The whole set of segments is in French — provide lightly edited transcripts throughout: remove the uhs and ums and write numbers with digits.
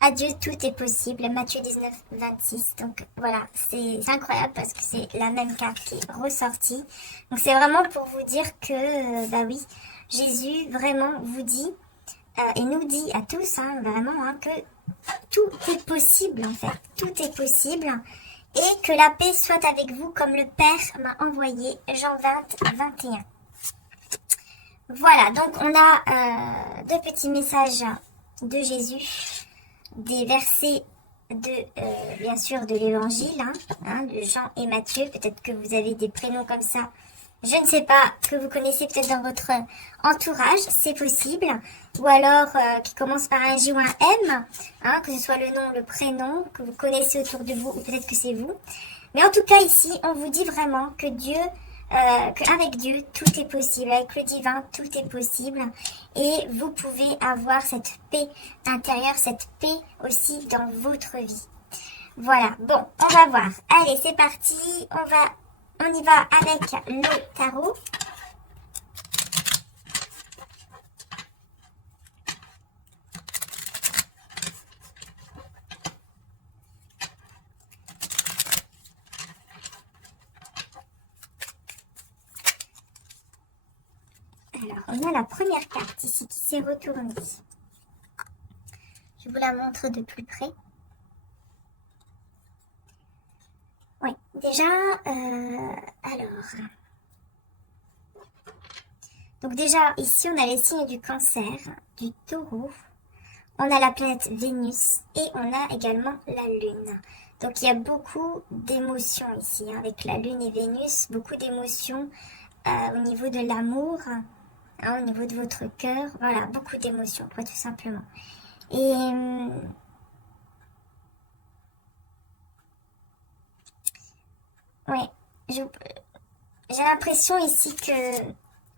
À Dieu, tout est possible. Matthieu 19, 26. Donc voilà, c'est incroyable parce que c'est la même carte qui est ressortie. Donc c'est vraiment pour vous dire que, bah oui, Jésus vraiment vous dit, et nous dit à tous, hein, vraiment, hein, que tout est possible en fait. Tout est possible. Et que la paix soit avec vous comme le Père m'a envoyé. Jean 20, 21. Voilà, donc on a deux petits messages de Jésus, des versets bien sûr, de l'évangile, de Jean et Matthieu. Peut-être que vous avez des prénoms comme ça. Je ne sais pas, que vous connaissez peut-être dans votre entourage, c'est possible. Ou alors qui commence par un J ou un M, que ce soit le nom, le prénom, que vous connaissez autour de vous, ou peut-être que c'est vous. Mais en tout cas ici, on vous dit vraiment que qu'avec Dieu, tout est possible. Avec le divin, tout est possible. Et vous pouvez avoir cette paix intérieure, cette paix aussi dans votre vie. Voilà, bon, on va voir. Allez, c'est parti. On y va avec le tarot. Alors, on a la première carte ici qui s'est retournée. Je vous la montre de plus près. Oui, déjà, alors... Donc déjà, ici, on a les signes du cancer, du taureau. On a la planète Vénus et on a également la Lune. Donc il y a beaucoup d'émotions ici, avec la Lune et Vénus. Beaucoup d'émotions au niveau de l'amour, au niveau de votre cœur. Voilà, beaucoup d'émotions, quoi, tout simplement. Et... ouais, j'ai l'impression ici que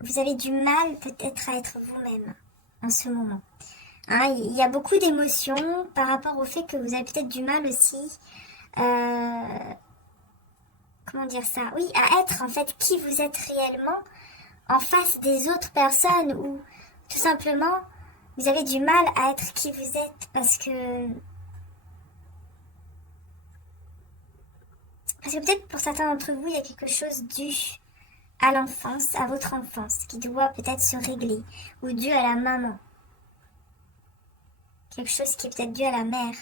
vous avez du mal peut-être à être vous-même en ce moment. Il y a beaucoup d'émotions par rapport au fait que vous avez peut-être du mal aussi, comment dire ça? Oui, à être en fait qui vous êtes réellement en face des autres personnes ou tout simplement vous avez du mal à être qui vous êtes parce que peut-être pour certains d'entre vous il y a quelque chose dû à l'enfance, à votre enfance, qui doit peut-être se régler ou dû à la maman. Quelque chose qui est peut-être dû à la mère.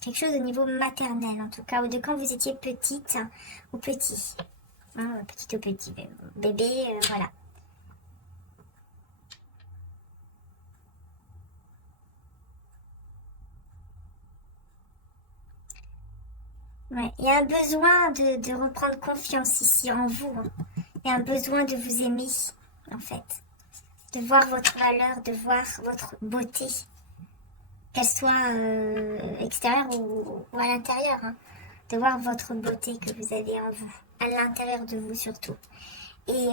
Quelque chose au niveau maternel en tout cas, ou de quand vous étiez petite ou petit. Petite ou petit, bébé, voilà. Ouais, il y a un besoin de reprendre confiance ici en vous. Il y a un besoin de vous aimer, en fait. De voir votre valeur, de voir votre beauté. Qu'elle soit extérieure ou à l'intérieur. De voir votre beauté que vous avez en vous. À l'intérieur de vous surtout. Et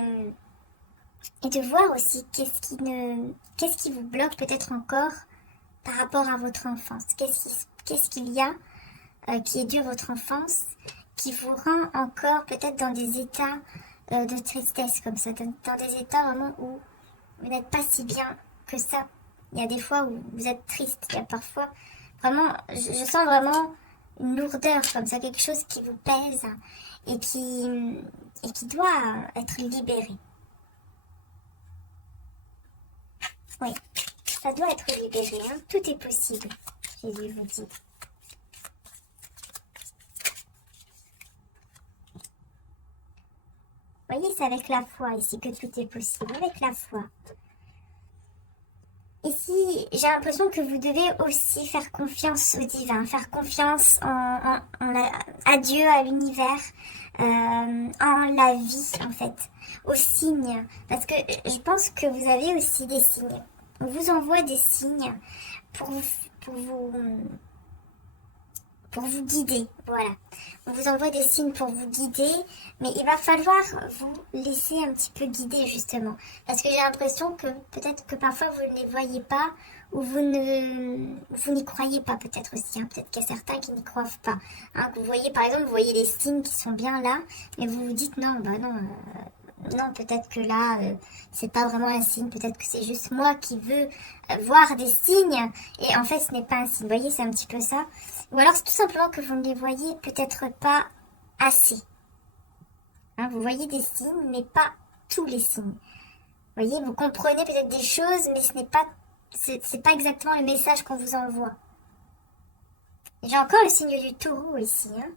de voir aussi qu'est-ce qui vous bloque peut-être encore par rapport à votre enfance. Qu'est-ce qu'il y a qui est dû à votre enfance, qui vous rend encore peut-être dans des états de tristesse comme ça, dans des états vraiment où vous n'êtes pas si bien que ça. Il y a des fois où vous êtes triste, il y a parfois vraiment, je sens vraiment une lourdeur comme ça, quelque chose qui vous pèse et qui doit être libéré. Oui, ça doit être libéré, tout est possible, Jésus vous dit. Vous voyez, c'est avec la foi ici que tout est possible, avec la foi. Ici, j'ai l'impression que vous devez aussi faire confiance au divin, faire confiance à Dieu, à l'univers, en la vie en fait, aux signes. Parce que je pense que vous avez aussi des signes. On vous envoie des signes pour vous guider, voilà. On vous envoie des signes pour vous guider, mais il va falloir vous laisser un petit peu guider justement. Parce que j'ai l'impression que peut-être que parfois vous ne les voyez pas, ou vous n'y croyez pas peut-être aussi. Peut-être qu'il y a certains qui n'y croient pas. Que vous voyez par exemple, vous voyez les signes qui sont bien là, mais vous vous dites non, bah non, non, peut-être que là, c'est pas vraiment un signe, peut-être que c'est juste moi qui veux voir des signes, et en fait, ce n'est pas un signe. Vous voyez, c'est un petit peu ça. Ou alors, c'est tout simplement que vous ne les voyez peut-être pas assez. Hein, vous voyez des signes, mais pas tous les signes. Vous voyez, vous comprenez peut-être des choses, mais ce n'est pas, c'est pas exactement le message qu'on vous envoie. J'ai encore le signe du taureau ici. Hein.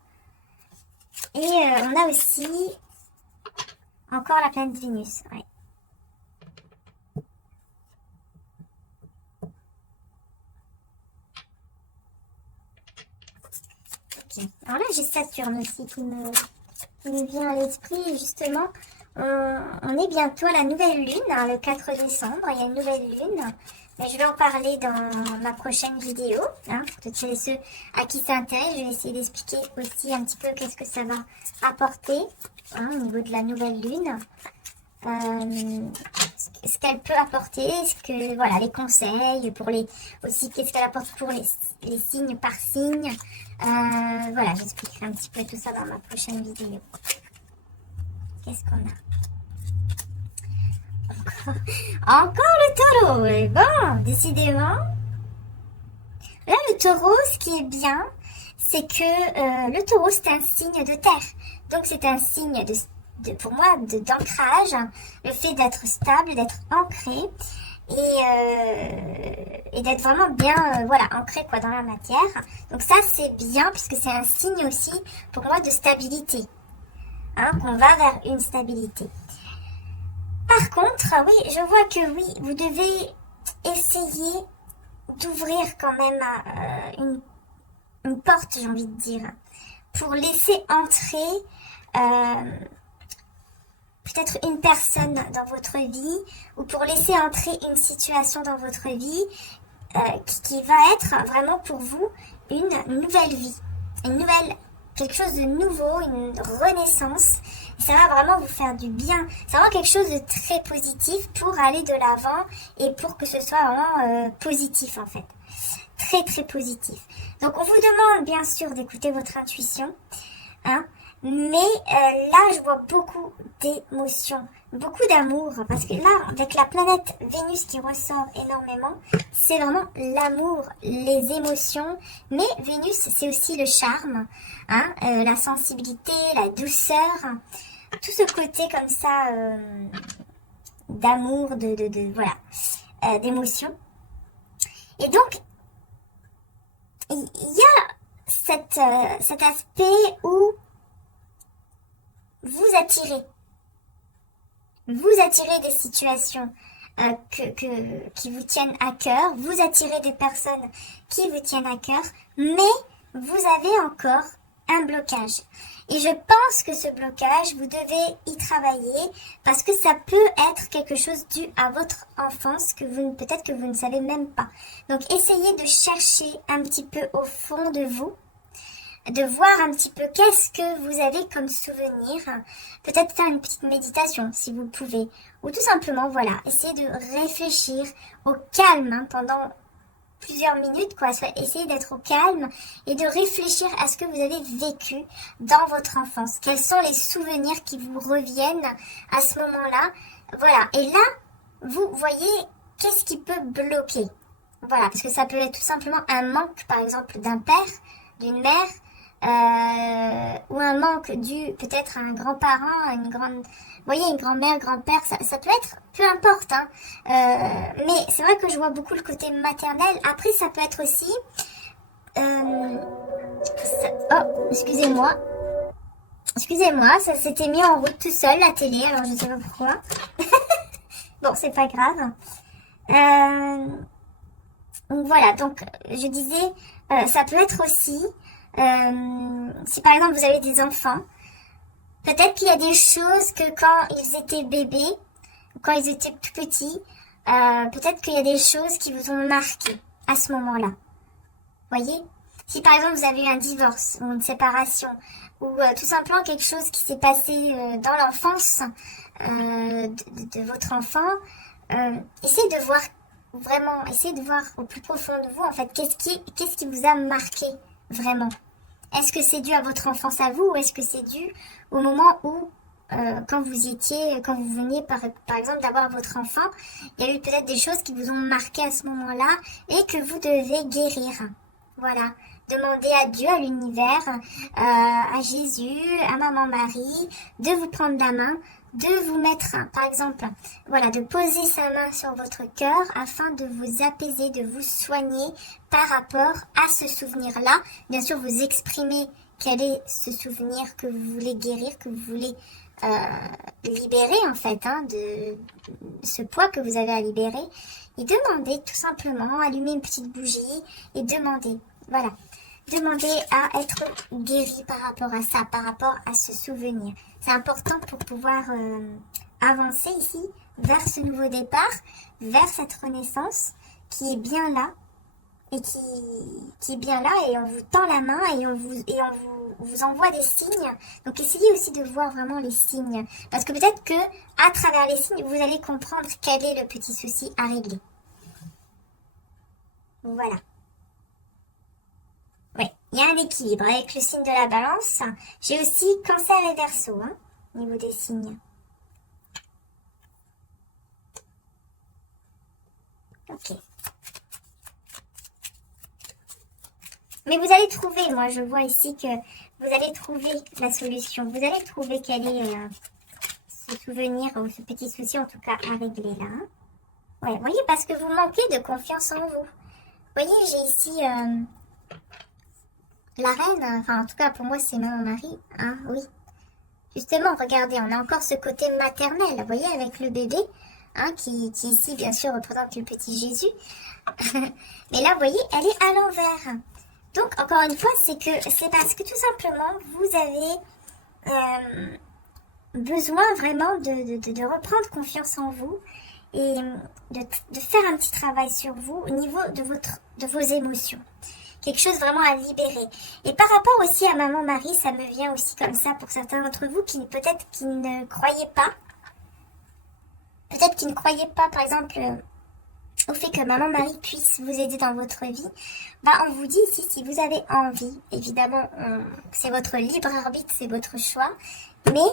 Et on a aussi encore la planète Vénus. Ouais. Okay. Alors là, j'ai Saturne aussi qui me vient à l'esprit. Justement, on est bientôt à la nouvelle lune, hein, le 4 décembre. Il y a une nouvelle lune. Mais je vais en parler dans ma prochaine vidéo. Hein, pour toutes celles et ceux à qui ça intéresse, je vais essayer d'expliquer aussi un petit peu qu'est-ce que ça va apporter hein, au niveau de la nouvelle lune. Ce qu'elle peut apporter, voilà, les conseils pour les aussi qu'est-ce qu'elle apporte pour les signes par signe. Voilà, j'expliquerai un petit peu tout ça dans ma prochaine vidéo. Qu'est-ce qu'on a? Encore le taureau. Bon, décidément. Là, le taureau, ce qui est bien, c'est que le taureau, c'est un signe de terre. Donc, c'est un signe pour moi, d'ancrage. Le fait d'être stable, d'être ancré et d'être vraiment bien, voilà, ancré quoi dans la matière. Donc ça, c'est bien puisque c'est un signe aussi, pour moi, de stabilité. Hein, qu'on va vers une stabilité. Par contre, oui, je vois que oui, vous devez essayer d'ouvrir quand même une porte, j'ai envie de dire, pour laisser entrer peut-être une personne dans votre vie ou pour laisser entrer une situation dans votre vie qui va être vraiment pour vous une nouvelle vie, quelque chose de nouveau, une renaissance. Ça va vraiment vous faire du bien. C'est vraiment quelque chose de très positif pour aller de l'avant et pour que ce soit vraiment positif en fait. Très très positif. Donc on vous demande bien sûr d'écouter votre intuition. Hein, mais là je vois beaucoup d'émotions, beaucoup d'amour. Parce que là, avec la planète Vénus qui ressort énormément, c'est vraiment l'amour, les émotions. Mais Vénus, c'est aussi le charme, hein, la sensibilité, la douceur. Tout ce côté comme ça d'amour, voilà, d'émotion. Et donc, il y a cet aspect où vous attirez des situations qui vous tiennent à cœur, vous attirez des personnes qui vous tiennent à cœur, mais vous avez encore un blocage. Et je pense que ce blocage, vous devez y travailler parce que ça peut être quelque chose dû à votre enfance que peut-être que vous ne savez même pas. Donc essayez de chercher un petit peu au fond de vous, de voir un petit peu qu'est-ce que vous avez comme souvenir. Peut-être faire une petite méditation si vous pouvez. Ou tout simplement, voilà, essayez de réfléchir au calme hein, pendant plusieurs minutes, quoi. Essayez d'être au calme et de réfléchir à ce que vous avez vécu dans votre enfance. Quels sont les souvenirs qui vous reviennent à ce moment-là. Voilà. Et là, vous voyez qu'est-ce qui peut bloquer. Voilà, parce que ça peut être tout simplement un manque, par exemple, d'un père, d'une mère, ou un manque dû peut-être à un grand-parent, à une grande... Vous voyez, une grand-mère, grand-père, ça peut être, peu importe, hein. Mais c'est vrai que je vois beaucoup le côté maternel. Après, ça peut être aussi... Oh, excusez-moi. Excusez-moi, ça s'était mis en route tout seul, la télé, alors je sais pas pourquoi. Bon, c'est pas grave. Donc voilà, donc je disais, ça peut être aussi... si par exemple vous avez des enfants, peut-être qu'il y a des choses que quand ils étaient bébés, ou quand ils étaient tout petits, peut-être qu'il y a des choses qui vous ont marqué à ce moment-là. Voyez ? Si par exemple vous avez eu un divorce ou une séparation, ou tout simplement quelque chose qui s'est passé dans l'enfance de votre enfant, essayez de voir vraiment, essayez de voir au plus profond de vous en fait qu'est-ce qui vous a marqué vraiment. Est-ce que c'est dû à votre enfance à vous ou est-ce que c'est dû au moment où quand vous étiez, quand vous veniez par exemple d'avoir votre enfant, il y a eu peut-être des choses qui vous ont marqué à ce moment-là et que vous devez guérir. Voilà. Demandez à Dieu, à l'univers, à Jésus, à Maman Marie, de vous prendre la main, de vous mettre, par exemple, voilà, de poser sa main sur votre cœur afin de vous apaiser, de vous soigner par rapport à ce souvenir-là. Bien sûr, vous exprimez quel est ce souvenir que vous voulez guérir, que vous voulez libérer en fait, de ce poids que vous avez à libérer. Et demandez tout simplement, allumer une petite bougie et demandez, voilà. Demandez à être guéri par rapport à ça, par rapport à ce souvenir. C'est important pour pouvoir avancer ici vers ce nouveau départ, vers cette renaissance qui est bien là et qui est bien là et on vous tend la main et on vous envoie des signes. Donc essayez aussi de voir vraiment les signes parce que peut-être que à travers les signes vous allez comprendre quel est le petit souci à régler. Voilà. Oui, il y a un équilibre avec le signe de la balance. J'ai aussi Cancer et Verseau, au niveau des signes. Ok. Mais vous allez trouver, moi je vois ici que vous allez trouver la solution. Vous allez trouver quel est ce souvenir ou ce petit souci en tout cas à régler là. Ouais, vous voyez, parce que vous manquez de confiance en vous. Vous voyez, j'ai ici... la reine, enfin en tout cas pour moi c'est Maman Marie, oui. Justement, regardez, on a encore ce côté maternel, vous voyez, avec le bébé, qui ici bien sûr représente le petit Jésus. Mais là, vous voyez, elle est à l'envers. Donc, encore une fois, c'est parce que tout simplement, vous avez besoin vraiment de reprendre confiance en vous et de faire un petit travail sur vous au niveau de vos émotions. Quelque chose vraiment à libérer. Et par rapport aussi à Maman Marie, ça me vient aussi comme ça pour certains d'entre vous qui peut-être qui ne croyaient pas. Peut-être qui ne croyaient pas, par exemple, au fait que Maman Marie puisse vous aider dans votre vie. On vous dit ici, si vous avez envie, évidemment, c'est votre libre arbitre, c'est votre choix. Mais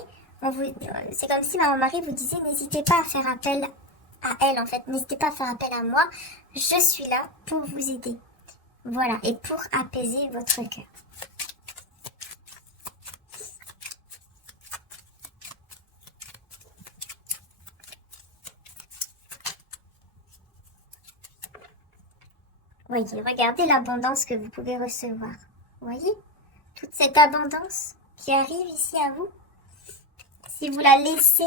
c'est comme si Maman Marie vous disait, n'hésitez pas à faire appel à elle, en fait. N'hésitez pas à faire appel à moi. Je suis là pour vous aider. Voilà, et pour apaiser votre cœur. Voyez, regardez l'abondance que vous pouvez recevoir. Voyez, toute cette abondance qui arrive ici à vous. Si vous la laissez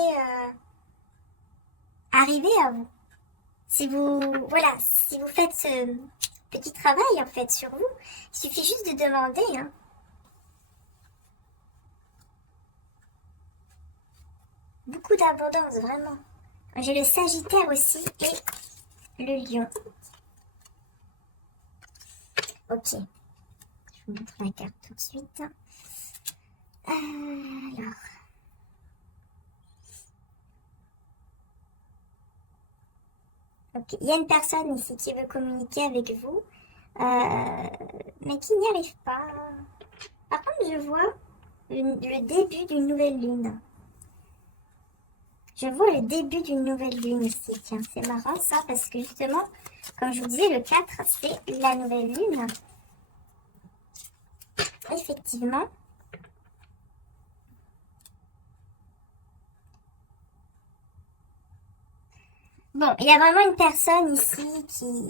arriver à vous. Si vous faites ce petit travail en fait sur vous, il suffit juste de demander. Beaucoup d'abondance, vraiment. J'ai le Sagittaire aussi et le Lion. Ok. Je vous montre la carte tout de suite. Alors. Ok. Il y a une personne ici qui veut communiquer avec vous, mais qui n'y arrive pas. Par contre, je vois le début d'une nouvelle lune. Je vois le début d'une nouvelle lune ici. Tiens, c'est marrant ça, parce que justement, comme je vous disais, le 4, c'est la nouvelle lune. Effectivement. Bon, il y a vraiment une personne ici qui...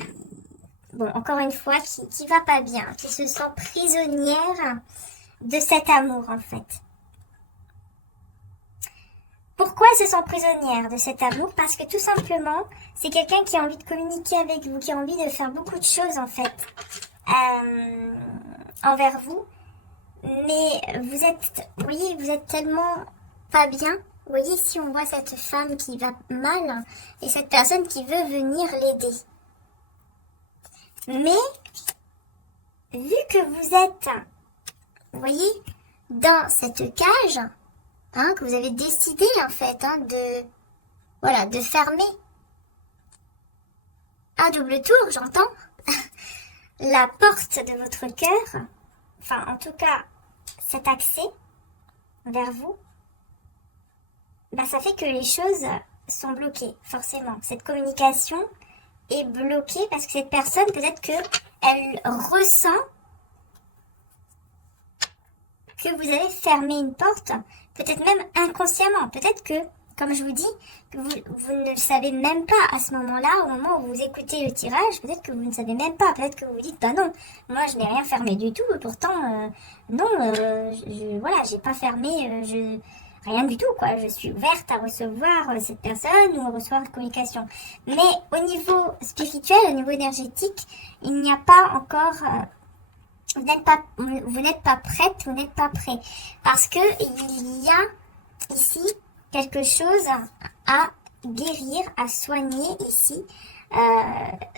Bon, encore une fois, qui va pas bien, qui se sent prisonnière de cet amour, en fait. Pourquoi elle se sent prisonnière de cet amour? Parce que tout simplement, c'est quelqu'un qui a envie de communiquer avec vous, qui a envie de faire beaucoup de choses en fait envers vous. Mais vous êtes tellement pas bien. Vous voyez ici, on voit cette femme qui va mal et cette personne qui veut venir l'aider. Mais, vu que vous êtes, vous voyez, dans cette cage... que vous avez décidé en fait de fermer à double tour, j'entends, la porte de votre cœur, enfin en tout cas cet accès vers vous. bah, ça fait que les choses sont bloquées, forcément. Cette communication est bloquée parce que cette personne, peut-être que elle ressent que vous avez fermé une porte, peut-être même inconsciemment. Peut-être que, comme je vous dis, que vous ne le savez même pas à ce moment-là, au moment où vous écoutez le tirage, peut-être que vous ne savez même pas. Peut-être que vous vous dites, bah non, moi je n'ai rien fermé du tout, pourtant, non, voilà, j'ai pas fermé, rien du tout, quoi. Je suis ouverte à recevoir cette personne ou à recevoir une communication. Mais au niveau spirituel, au niveau énergétique, il n'y a pas encore... vous n'êtes pas prête, vous n'êtes pas prêt. Parce que il y a ici quelque chose à guérir, à soigner ici.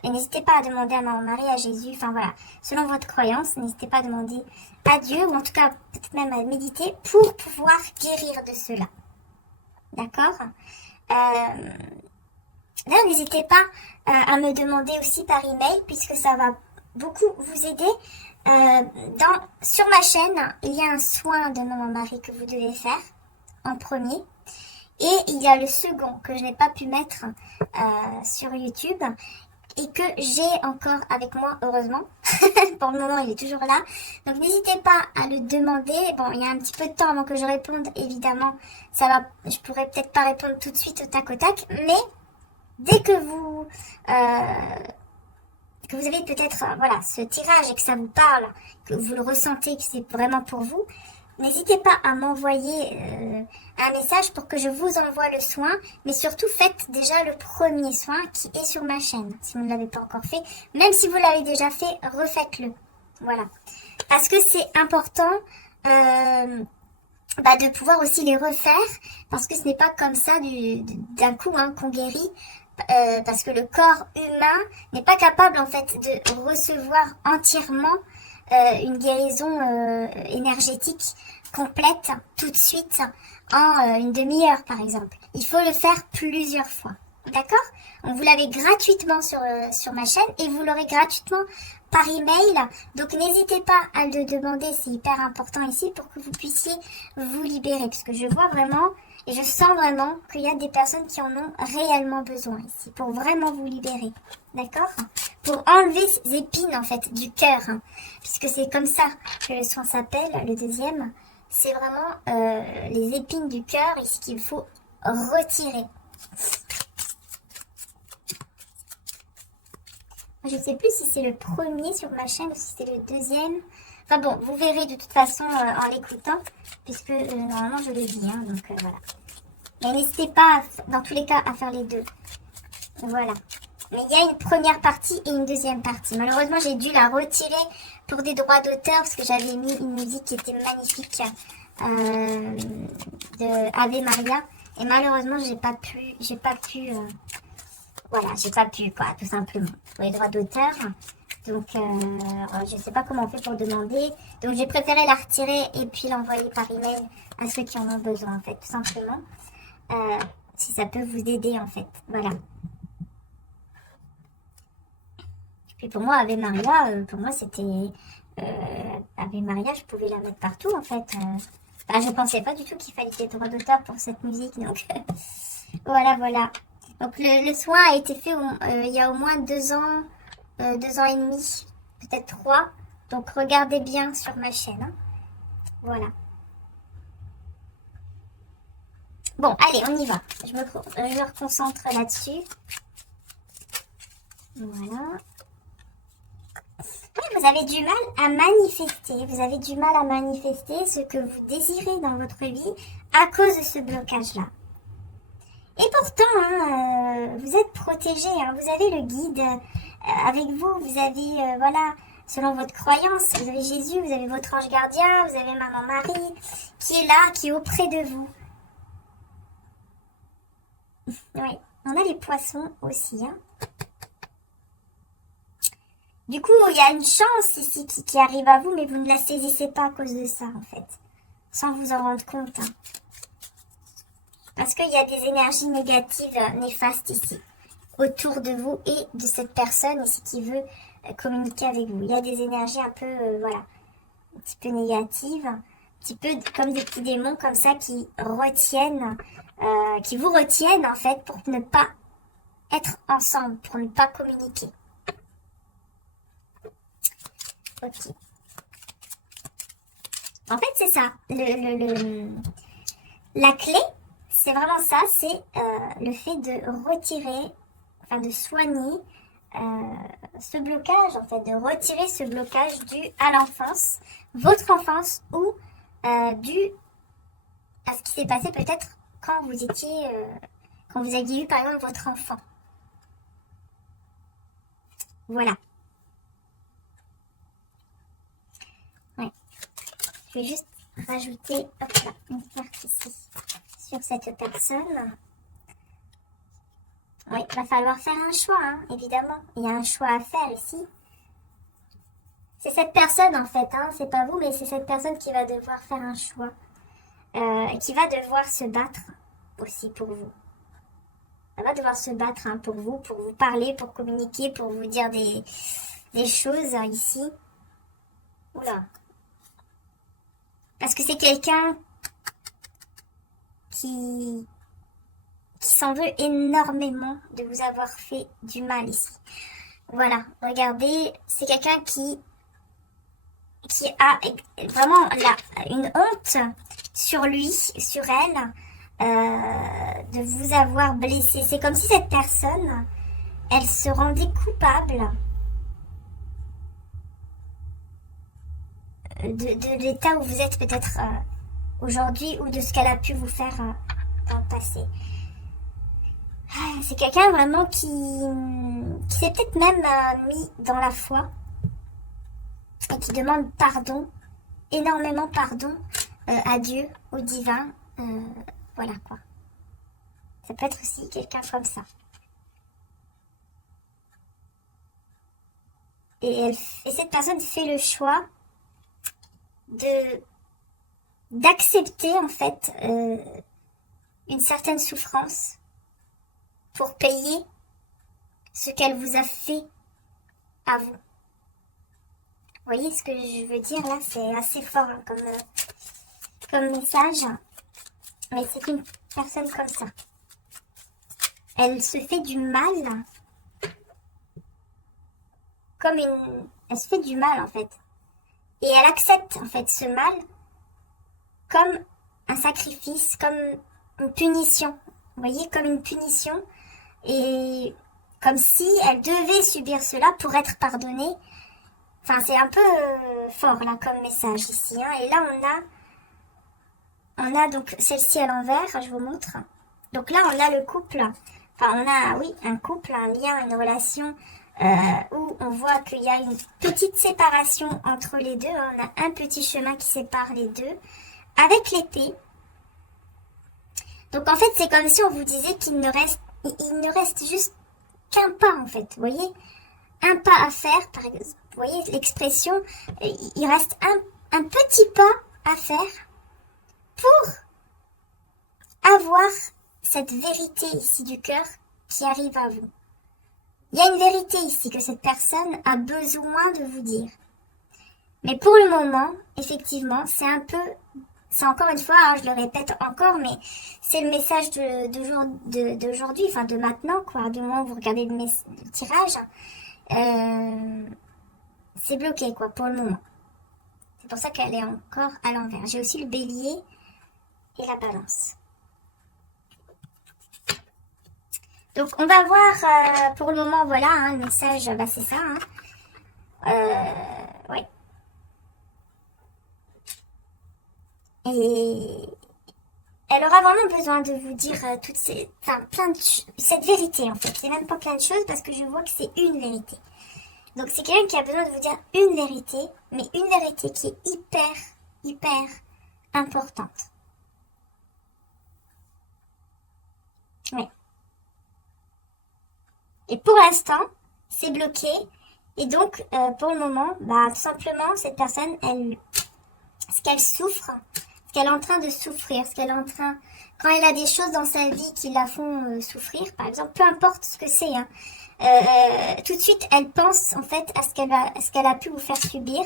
Et n'hésitez pas à demander à Maman Marie, à Jésus, enfin voilà, selon votre croyance, n'hésitez pas à demander à Dieu, ou en tout cas peut-être même à méditer, pour pouvoir guérir de cela. D'accord D'ailleurs, n'hésitez pas à me demander aussi par email, puisque ça va beaucoup vous aider. Sur ma chaîne, il y a un soin de Maman Marie que vous devez faire en premier. Et il y a le second que je n'ai pas pu mettre sur YouTube et que j'ai encore avec moi, heureusement. Pour le moment, il est toujours là. Donc n'hésitez pas à le demander. Bon, il y a un petit peu de temps avant que je réponde, évidemment. Je pourrais peut-être pas répondre tout de suite au tac, mais dès que vous avez peut-être voilà, ce tirage et que ça vous parle, que vous le ressentez, que c'est vraiment pour vous, n'hésitez pas à m'envoyer un message pour que je vous envoie le soin, mais surtout faites déjà le premier soin qui est sur ma chaîne, si vous ne l'avez pas encore fait. Même si vous l'avez déjà fait, refaites-le. Voilà. Parce que c'est important de pouvoir aussi les refaire, parce que ce n'est pas comme ça d'un coup qu'on guérit. Parce que le corps humain n'est pas capable en fait de recevoir entièrement une guérison énergétique complète tout de suite en une demi-heure par exemple. Il faut le faire plusieurs fois. D'accord? Vous l'avez gratuitement sur ma chaîne et vous l'aurez gratuitement par email. Donc n'hésitez pas à le demander, c'est hyper important ici pour que vous puissiez vous libérer. Parce que je vois vraiment et je sens vraiment qu'il y a des personnes qui en ont réellement besoin ici pour vraiment vous libérer. D'accord? Pour enlever ces épines en fait du cœur. Puisque c'est comme ça que le soin s'appelle, le deuxième. C'est vraiment les épines du cœur ici qu'il faut retirer. Je ne sais plus si c'est le premier sur ma chaîne ou si c'est le deuxième. Enfin bon, vous verrez de toute façon en l'écoutant, puisque normalement je le dis, donc voilà. Mais n'hésitez pas, dans tous les cas, à faire les deux. Voilà. Mais il y a une première partie et une deuxième partie. Malheureusement, j'ai dû la retirer pour des droits d'auteur, parce que j'avais mis une musique qui était magnifique de Ave Maria. Et malheureusement, j'ai pas pu voilà, j'ai pas pu, quoi, tout simplement, pour les droits d'auteur. Donc, je sais pas comment on fait pour demander. Donc, j'ai préféré la retirer et puis l'envoyer par email à ceux qui en ont besoin, en fait, tout simplement. Si ça peut vous aider, en fait. Voilà. Puis pour moi, Ave Maria, pour moi, c'était... Ave Maria, je pouvais la mettre partout, en fait. Je pensais pas du tout qu'il fallait des droits d'auteur pour cette musique, donc... voilà, voilà. Donc le soin a été fait il y a au moins 2 ans, 2 ans et demi, peut-être 3. Donc regardez bien sur ma chaîne. Voilà. Bon, allez, on y va. Je me reconcentre là-dessus. Voilà. Oui, vous avez du mal à manifester. Vous avez du mal à manifester ce que vous désirez dans votre vie à cause de ce blocage-là. Et pourtant, vous êtes protégé, vous avez le guide avec vous, vous avez, voilà, selon votre croyance, vous avez Jésus, vous avez votre ange gardien, vous avez Maman Marie, qui est là, qui est auprès de vous. Oui, on a les poissons aussi. Du coup, il y a une chance ici qui arrive à vous, mais vous ne la saisissez pas à cause de ça, en fait, sans vous en rendre compte. Parce qu'il y a des énergies négatives, néfastes ici, autour de vous et de cette personne ici qui veut communiquer avec vous. Il y a des énergies un peu, voilà, un petit peu négatives. petit peu comme des petits démons comme ça qui retiennent, qui vous retiennent en fait pour ne pas être ensemble, pour ne pas communiquer. Ok. En fait, c'est ça. La clé, c'est vraiment ça, c'est le fait de retirer, enfin de soigner ce blocage, en fait, de retirer ce blocage dû à l'enfance, votre enfance ou dû à ce qui s'est passé peut-être quand vous étiez, quand vous aviez eu par exemple votre enfant. Voilà. Ouais. Je vais juste rajouter hop là, une carte ici sur cette personne. Oui, il va falloir faire un choix, hein, évidemment. Il y a un choix à faire ici. C'est cette personne en fait, hein, c'est pas vous, mais c'est cette personne qui va devoir faire un choix. Qui va devoir se battre aussi pour vous. Elle va devoir se battre hein, pour vous parler, pour communiquer, pour vous dire des choses hein, ici. Oula. Parce que c'est quelqu'un qui s'en veut énormément de vous avoir fait du mal ici. Voilà, regardez, c'est quelqu'un qui a vraiment une honte sur lui, sur elle, de vous avoir blessé. C'est comme si cette personne, elle se rendait coupable de l'état où vous êtes peut-être aujourd'hui ou de ce qu'elle a pu vous faire dans le passé. C'est quelqu'un vraiment qui s'est peut-être même mis dans la foi et qui demande pardon, énormément pardon à Dieu, au divin. Voilà quoi. Ça peut être aussi quelqu'un comme ça. Et cette personne fait le choix d'accepter en fait une certaine souffrance pour payer ce qu'elle vous a fait à vous. Vous voyez ce que je veux dire là, c'est assez fort hein, comme message. Mais c'est une personne comme ça. Elle se fait du mal elle se fait du mal en fait. Et elle accepte en fait ce mal comme un sacrifice, comme une punition. Vous voyez, comme une punition. Et comme si elle devait subir cela pour être pardonnée. Enfin, c'est un peu fort là comme message ici. Hein. Et là, on a donc celle-ci à l'envers, je vous montre. Donc là, on a le couple. Enfin, on a, oui, un couple, un lien, une relation où on voit qu'il y a une petite séparation entre les deux. Hein. On a un petit chemin qui sépare les deux avec l'épée. Donc en fait, c'est comme si on vous disait qu'il ne reste juste qu'un pas en fait. Vous voyez, un pas à faire, par exemple. Vous voyez l'expression, il reste un petit pas à faire pour avoir cette vérité ici du cœur qui arrive à vous. Il y a une vérité ici que cette personne a besoin de vous dire. Mais pour le moment, effectivement, c'est encore une fois, hein, je le répète encore, mais c'est le message d'aujourd'hui, enfin de maintenant, quoi, du moment où vous regardez le tirage, c'est bloqué, quoi, pour le moment. C'est pour ça qu'elle est encore à l'envers. J'ai aussi le bélier et la balance. Donc, on va voir, pour le moment, voilà, hein, le message, bah, c'est ça. Hein. Ouais. Et elle aura vraiment besoin de vous dire toutes ces... Enfin, cette vérité, en fait. C'est même pas plein de choses parce que je vois que c'est une vérité. Donc, c'est quelqu'un qui a besoin de vous dire une vérité, mais une vérité qui est hyper, hyper importante. Ouais. Et pour l'instant, c'est bloqué. Et donc, pour le moment, bah, tout simplement, cette personne, ce qu'elle souffre, ce qu'elle est en train de souffrir, quand elle a des choses dans sa vie qui la font souffrir, par exemple, peu importe ce que c'est, hein, tout de suite, elle pense en fait à ce qu'elle a pu vous faire subir,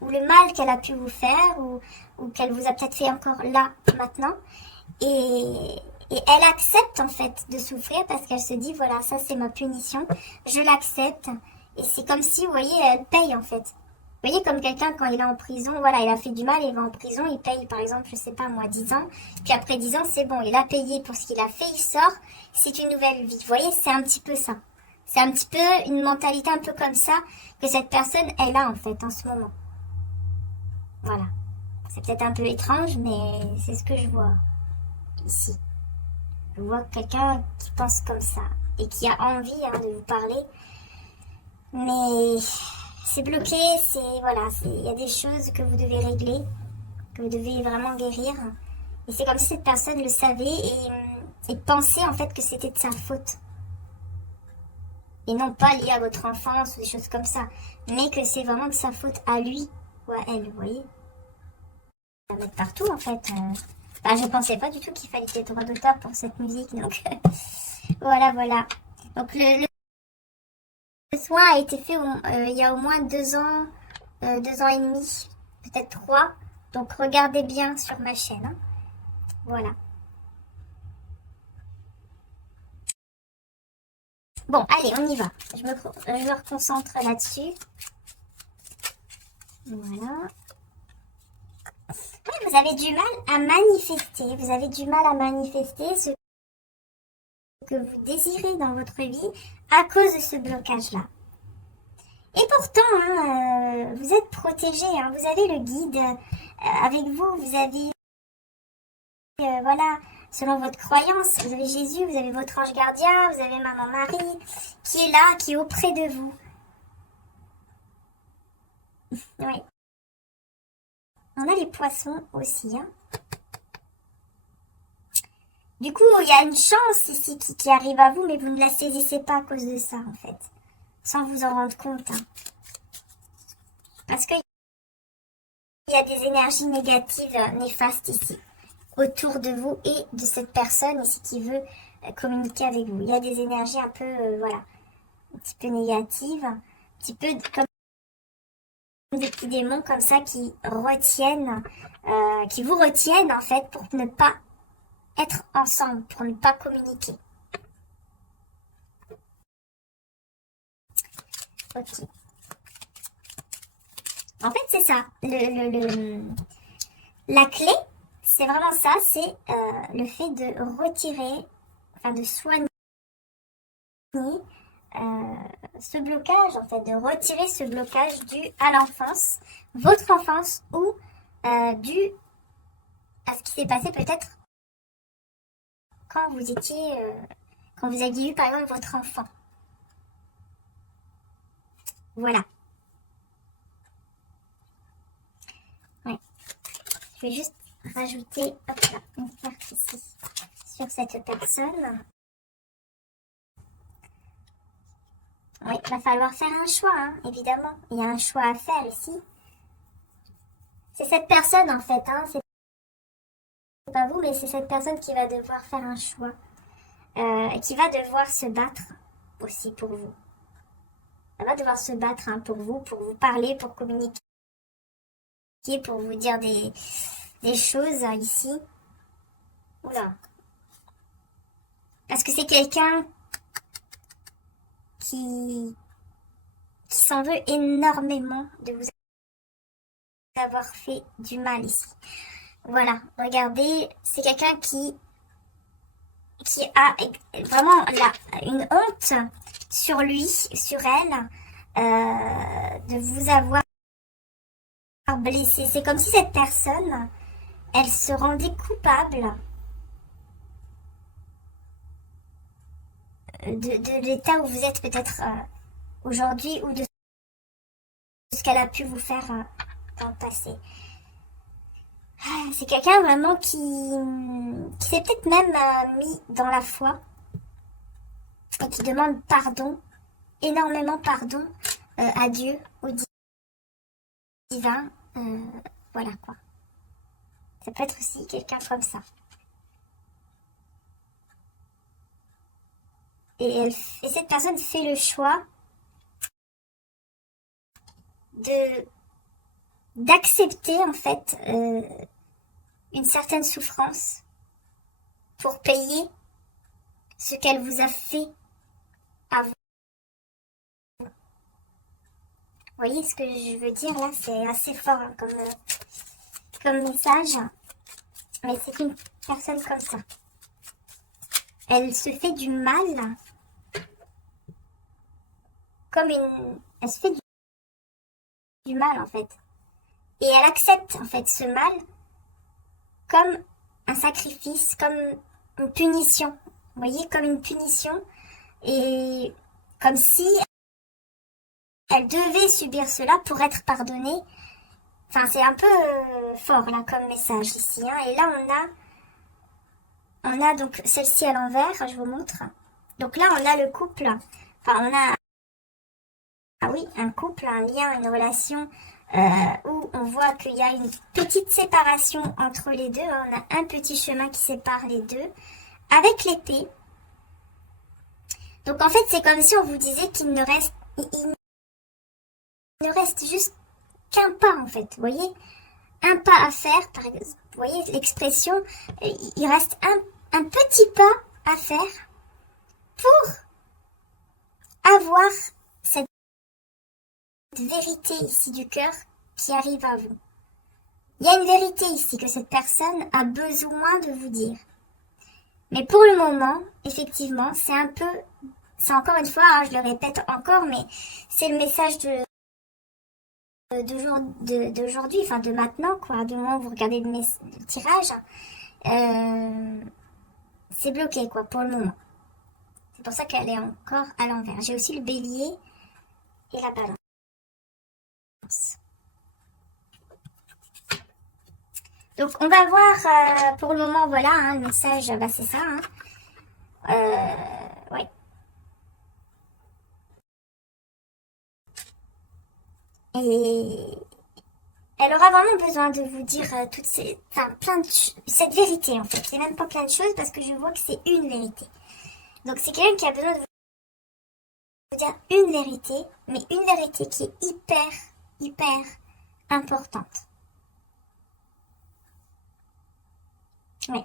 ou le mal qu'elle a pu vous faire, ou qu'elle vous a peut-être fait encore là, maintenant. Et elle accepte en fait de souffrir parce qu'elle se dit, voilà, ça c'est ma punition, je l'accepte. Et c'est comme si, vous voyez, elle paye en fait. Vous voyez, comme quelqu'un quand il est en prison, voilà, il a fait du mal, il va en prison, il paye par exemple, je sais pas moi, 10 ans. Puis après 10 ans, c'est bon, il a payé pour ce qu'il a fait, il sort, c'est une nouvelle vie. Vous voyez, c'est un petit peu ça. C'est un petit peu une mentalité un peu comme ça que cette personne, elle a en fait en ce moment. Voilà. C'est peut-être un peu étrange, mais c'est ce que je vois ici. Je vois quelqu'un qui pense comme ça et qui a envie de vous parler. Mais c'est bloqué, il y a des choses que vous devez régler, que vous devez vraiment guérir. Et c'est comme si cette personne le savait et pensait en fait que c'était de sa faute. Et non pas lié à votre enfance ou des choses comme ça. Mais que c'est vraiment de sa faute à lui ou à elle, vous voyez. On va mettre partout en fait. Je pensais pas du tout qu'il fallait qu'il y ait droit d'auteur pour cette musique. Donc voilà. Donc le soin a été fait il y a au moins 2 ans, 2 ans et demi, peut-être 3. Donc regardez bien sur ma chaîne. Hein. Voilà. Bon, allez, on y va. Je me reconcentre là-dessus. Voilà. Ouais, vous avez du mal à manifester. Vous avez du mal à manifester ce que vous désirez dans votre vie à cause de ce blocage-là. Et pourtant, vous êtes protégé. Hein. Vous avez le guide avec vous. Vous avez, voilà, selon votre croyance, vous avez Jésus, vous avez votre ange gardien, vous avez Maman Marie qui est là, qui est auprès de vous. Oui. On a les poissons aussi. Hein. Du coup, il y a une chance ici qui arrive à vous, mais vous ne la saisissez pas à cause de ça, en fait. Sans vous en rendre compte. Hein. Parce qu'il y a des énergies négatives, néfastes ici, autour de vous et de cette personne ici qui veut communiquer avec vous. Il y a des énergies un peu, voilà, un petit peu négatives, un petit peu comme des petits démons comme ça qui retiennent, qui vous retiennent en fait pour ne pas être ensemble, pour ne pas communiquer. Ok. En fait, c'est ça. La clé, c'est vraiment ça, c'est le fait de retirer, enfin de soigner ce blocage, en fait, de retirer ce blocage dû à l'enfance, votre enfance ou dû à ce qui s'est passé peut-être quand vous étiez, quand vous aviez eu par exemple votre enfant. Voilà. Ouais. Je vais juste rajouter hop là, une carte ici sur cette personne. Oui, il va falloir faire un choix, hein, évidemment. Il y a un choix à faire ici. C'est cette personne en fait, hein, c'est pas vous, mais c'est cette personne qui va devoir faire un choix. Qui va devoir se battre aussi pour vous. Elle va devoir se battre hein, pour vous parler, pour communiquer, pour vous dire des choses ici. Oula. Parce que c'est quelqu'un qui s'en veut énormément de vous avoir fait du mal ici. Voilà, regardez, c'est quelqu'un qui a vraiment une honte sur lui, sur elle, de vous avoir blessé. C'est comme si cette personne, elle se rendait coupable de l'état où vous êtes peut-être aujourd'hui ou de ce qu'elle a pu vous faire dans le passé. C'est quelqu'un vraiment qui s'est peut-être même mis dans la foi et qui demande pardon, énormément pardon à Dieu, au divin. Voilà quoi. Ça peut être aussi quelqu'un comme ça. et cette personne fait le choix d'accepter en fait une certaine souffrance pour payer ce qu'elle vous a fait avant. Vous voyez ce que je veux dire là? C'est assez fort hein, comme message. Mais c'est une personne comme ça. Elle se fait du mal comme une... Elle se fait du mal en fait. Et elle accepte en fait ce mal comme un sacrifice, comme une punition. Vous voyez, comme une punition. Et comme si elle devait subir cela pour être pardonnée. Enfin, c'est un peu fort là comme message ici. Hein. Et là, on a donc celle-ci à l'envers, je vous montre. Donc là, on a le couple. Enfin, on a un couple, un lien, une relation où on voit qu'il y a une petite séparation entre les deux. On a un petit chemin qui sépare les deux avec l'épée. Donc en fait, c'est comme si on vous disait qu'il ne reste juste qu'un pas en fait. Vous voyez, un pas à faire. Par exemple, vous voyez l'expression, il reste un petit pas à faire pour avoir cette vérité ici du cœur qui arrive à vous. Il y a une vérité ici que cette personne a besoin de vous dire. Mais pour le moment, effectivement, c'est encore une fois, hein, je le répète encore, mais c'est le message d'aujourd'hui, enfin de maintenant, quoi, du moment où vous regardez le tirage, c'est bloqué, quoi, pour le moment. C'est pour ça qu'elle est encore à l'envers. J'ai aussi le bélier et la balance. Donc on va voir pour le moment, voilà, hein, le message, bah, c'est ça. Hein. Ouais. Et elle aura vraiment besoin de vous dire cette vérité en fait. C'est même pas plein de choses parce que je vois que c'est une vérité. Donc c'est quelqu'un qui a besoin de vous dire une vérité, mais une vérité qui est hyper importante. Ouais.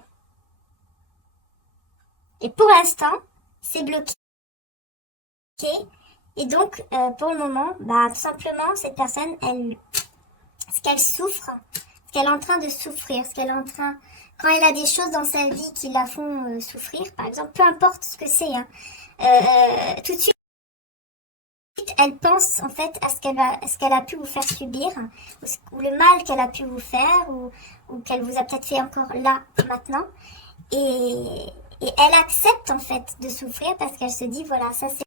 Et pour l'instant, c'est bloqué. Et donc, pour le moment, bah, tout simplement, cette personne, ce qu'elle souffre, ce qu'elle est en train de souffrir, quand elle a des choses dans sa vie qui la font souffrir, par exemple, peu importe ce que c'est, hein, tout de suite, elle pense en fait à ce qu'elle a pu vous faire subir, ou le mal qu'elle a pu vous faire, ou qu'elle vous a peut-être fait encore là, maintenant, et elle accepte en fait de souffrir parce qu'elle se dit, voilà, ça c'est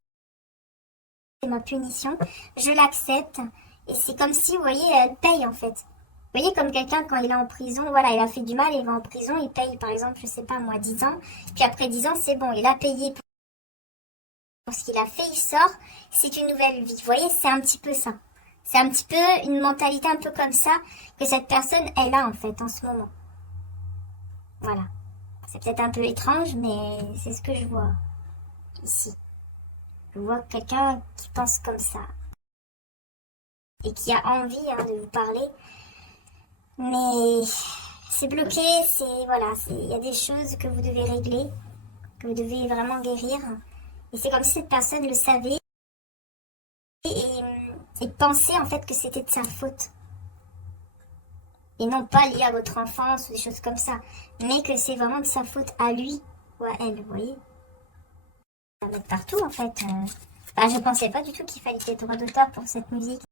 ma punition, je l'accepte, et c'est comme si, vous voyez, elle paye en fait. Vous voyez, comme quelqu'un quand il est en prison, voilà, il a fait du mal, il va en prison, il paye par exemple, je sais pas moi, 10 ans, puis après 10 ans, c'est bon, il a payé pour ce qu'il a fait, il sort, c'est une nouvelle vie. Vous voyez, c'est un petit peu ça. C'est un petit peu une mentalité un peu comme ça que cette personne, elle a en fait en ce moment. Voilà. C'est peut-être un peu étrange, mais c'est ce que je vois ici. Je vois quelqu'un qui pense comme ça. Et qui a envie de vous parler. Mais c'est bloqué, il y a des choses que vous devez régler, que vous devez vraiment guérir. Et c'est comme si cette personne le savait et pensait en fait que c'était de sa faute. Et non pas lié à votre enfance ou des choses comme ça. Mais que c'est vraiment de sa faute à lui ou à elle, vous voyez. Ça va mettre partout en fait. Je pensais pas du tout qu'il fallait des droits d'auteur pour cette musique.